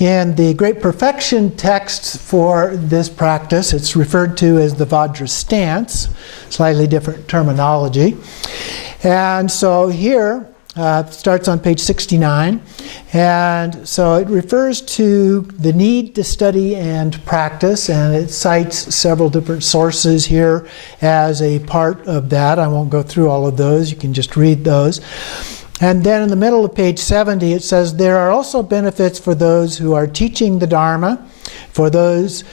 In the Great Perfection text for this practice, it's referred to as the Vajra stance, slightly different terminology. And so here, starts on page 69, and so it refers to the need to study and practice, and it cites several different sources here as a part of that. I won't go through all of those, you can just read those. And then in the middle of page 70 it says, there are also benefits for those who are teaching the Dharma. For those,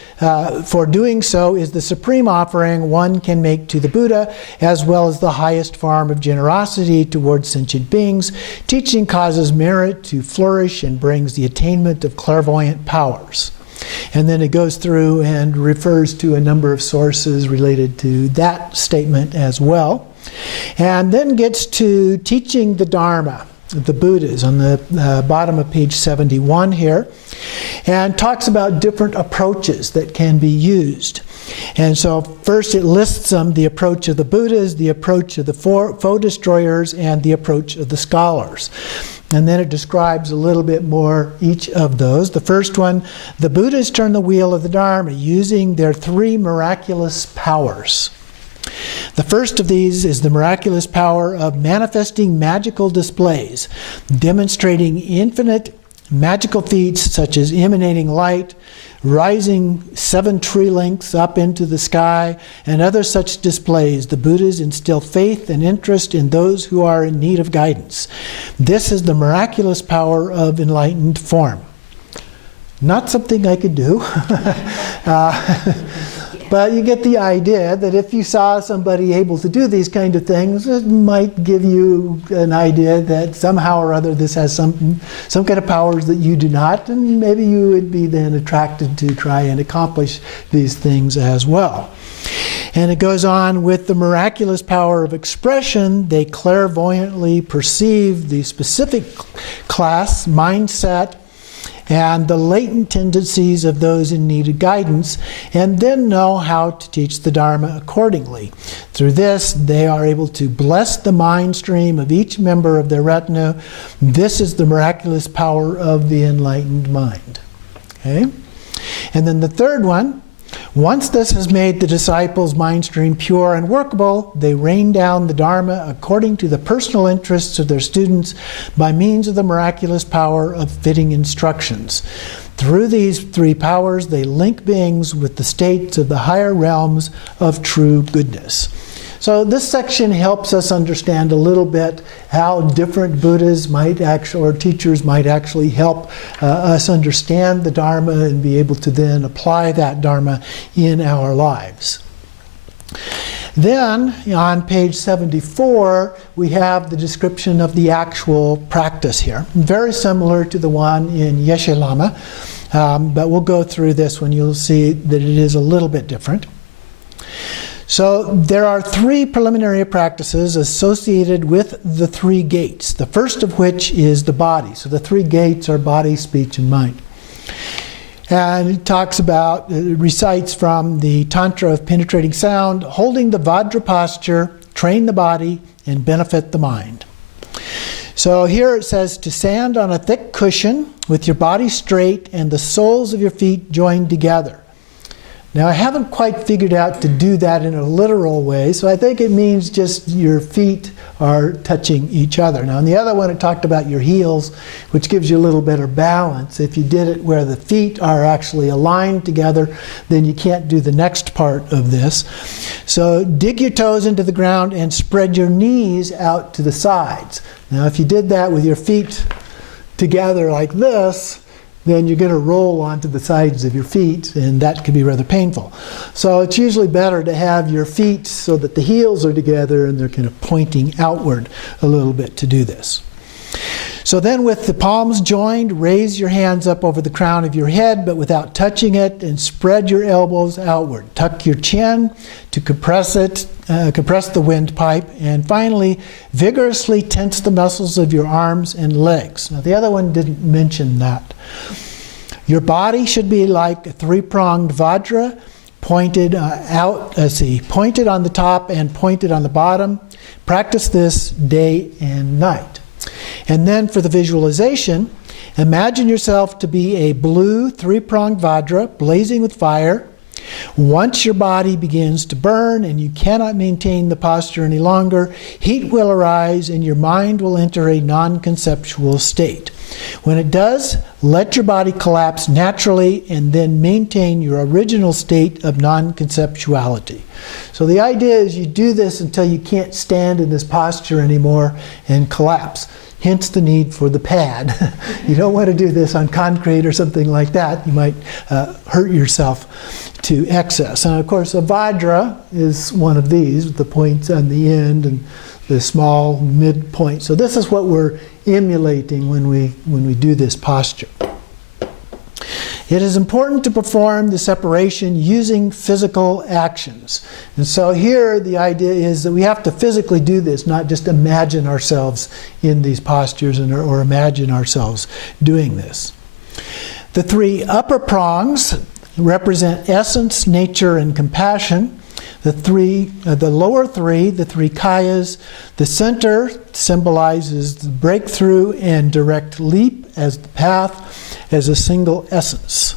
for doing so is the supreme offering one can make to the Buddha, as well as the highest form of generosity towards sentient beings. Teaching causes merit to flourish and brings the attainment of clairvoyant powers. And then it goes through and refers to a number of sources related to that statement as well. And then gets to teaching the Dharma, the Buddhas, on the bottom of page 71 here, and talks about different approaches that can be used. And so first it lists them: the approach of the Buddhas, the approach of the foe destroyers, and the approach of the scholars. And then it describes a little bit more each of those. The first one, the Buddhas turn the wheel of the Dharma using their three miraculous powers. The first of these is the miraculous power of manifesting magical displays, demonstrating infinite magical feats such as emanating light, rising 7 tree lengths up into the sky, and other such displays. The Buddhas instill faith and interest in those who are in need of guidance. This is the miraculous power of enlightened form. Not something I could do. But you get the idea that if you saw somebody able to do these kind of things, it might give you an idea that somehow or other this has some kind of powers that you do not, and maybe you would be then attracted to try and accomplish these things as well. And it goes on with the miraculous power of expression. They clairvoyantly perceive the specific class, mindset, and the latent tendencies of those in need of guidance, and then know how to teach the Dharma accordingly. Through this, they are able to bless the mind stream of each member of their retinue. This is the miraculous power of the enlightened mind. Okay? And then the third one, once this has made the disciples' mind stream pure and workable, they rain down the Dharma according to the personal interests of their students by means of the miraculous power of fitting instructions. Through these three powers, they link beings with the states of the higher realms of true goodness. So this section helps us understand a little bit how different Buddhas might actually, or teachers might actually help us understand the Dharma and be able to then apply that Dharma in our lives. Then, on page 74, we have the description of the actual practice here. Very similar to the one in Yeshe Lama, but we'll go through this one. You'll see that it is a little bit different. So there are 3 preliminary practices associated with the 3 gates, the first of which is the body. So the 3 gates are body, speech, and mind. And it talks about, it recites from the Tantra of Penetrating Sound, holding the Vajra posture, train the body, and benefit the mind. So here it says to stand on a thick cushion with your body straight and the soles of your feet joined together. Now I haven't quite figured out to do that in a literal way, so I think it means just your feet are touching each other. Now in the other one it talked about your heels, which gives you a little better balance. If you did it where the feet are actually aligned together, then you can't do the next part of this. So dig your toes into the ground and spread your knees out to the sides. Now if you did that with your feet together like this, then you're going to roll onto the sides of your feet, and that can be rather painful. So it's usually better to have your feet so that the heels are together and they're kind of pointing outward a little bit to do this. So then with the palms joined, raise your hands up over the crown of your head, but without touching it, and spread your elbows outward. Tuck your chin to compress the windpipe, and finally, vigorously tense the muscles of your arms and legs. Now the other one didn't mention that. Your body should be like a 3-pronged Vajra, pointed pointed on the top and pointed on the bottom. Practice this day and night. And then for the visualization, Imagine yourself to be a blue three-pronged Vajra blazing with fire. Once your body begins to burn and you cannot maintain the posture any longer, heat will arise and your mind will enter a non-conceptual state. When it does, let your body collapse naturally and then maintain your original state of non-conceptuality. So the idea is you do this until you can't stand in this posture anymore and collapse. Hence the need for the pad. You don't want to do this on concrete or something like that. You might hurt yourself to excess. And of course a Vajra is one of these, with the points on the end and the small midpoint. So this is what we're emulating when we do this posture. It is important to perform the separation using physical actions. And so here the idea is that we have to physically do this, not just imagine ourselves in these postures or imagine ourselves doing this. The three upper prongs represent essence, nature, and compassion. The lower three, the three kayas, the center symbolizes the breakthrough and direct leap as the path, as a single essence.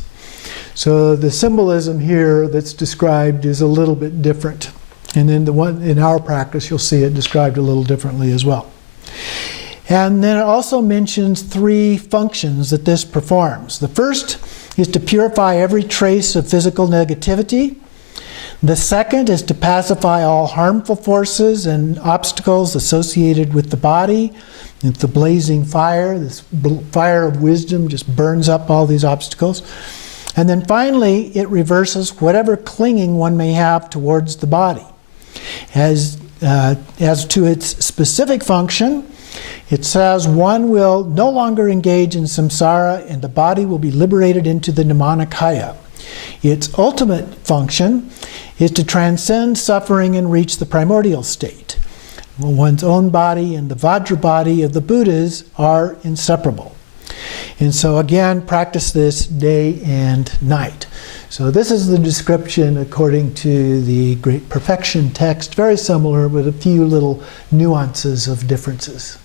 So the symbolism here that's described is a little bit different. And then the one in our practice, you'll see it described a little differently as well. And then it also mentions three functions that this performs. The first is to purify every trace of physical negativity. The second is to pacify all harmful forces and obstacles associated with the body. It's the blazing fire. This fire of wisdom just burns up all these obstacles. And then finally, it reverses whatever clinging one may have towards the body. As to its specific function, it says one will no longer engage in samsara and the body will be liberated into the Nirmanakaya. Its ultimate function is to transcend suffering and reach the primordial state. One's own body and the Vajra body of the Buddhas are inseparable. And so again, practice this day and night. So this is the description according to the Great Perfection text, very similar with a few little nuances of differences.